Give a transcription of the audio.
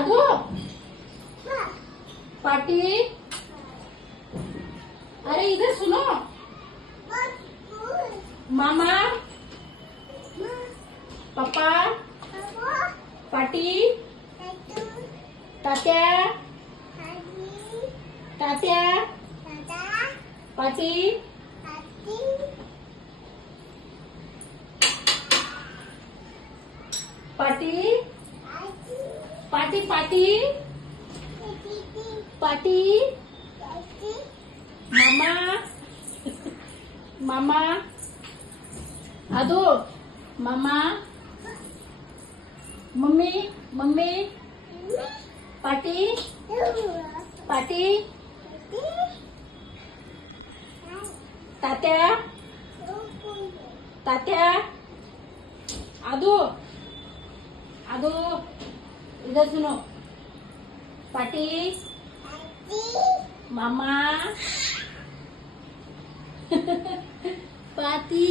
आदू पाटी। अरे इधर सुनो। मामा पापा पाटी तात्या तात्या पाटी पाटी पाटी पाटी पाटी मामा मामा आदू मामा मम्मी मम्मी पाटी पाटी तात्या तात्या आदू आदू इधर सुनो। पाटी मामा पाटी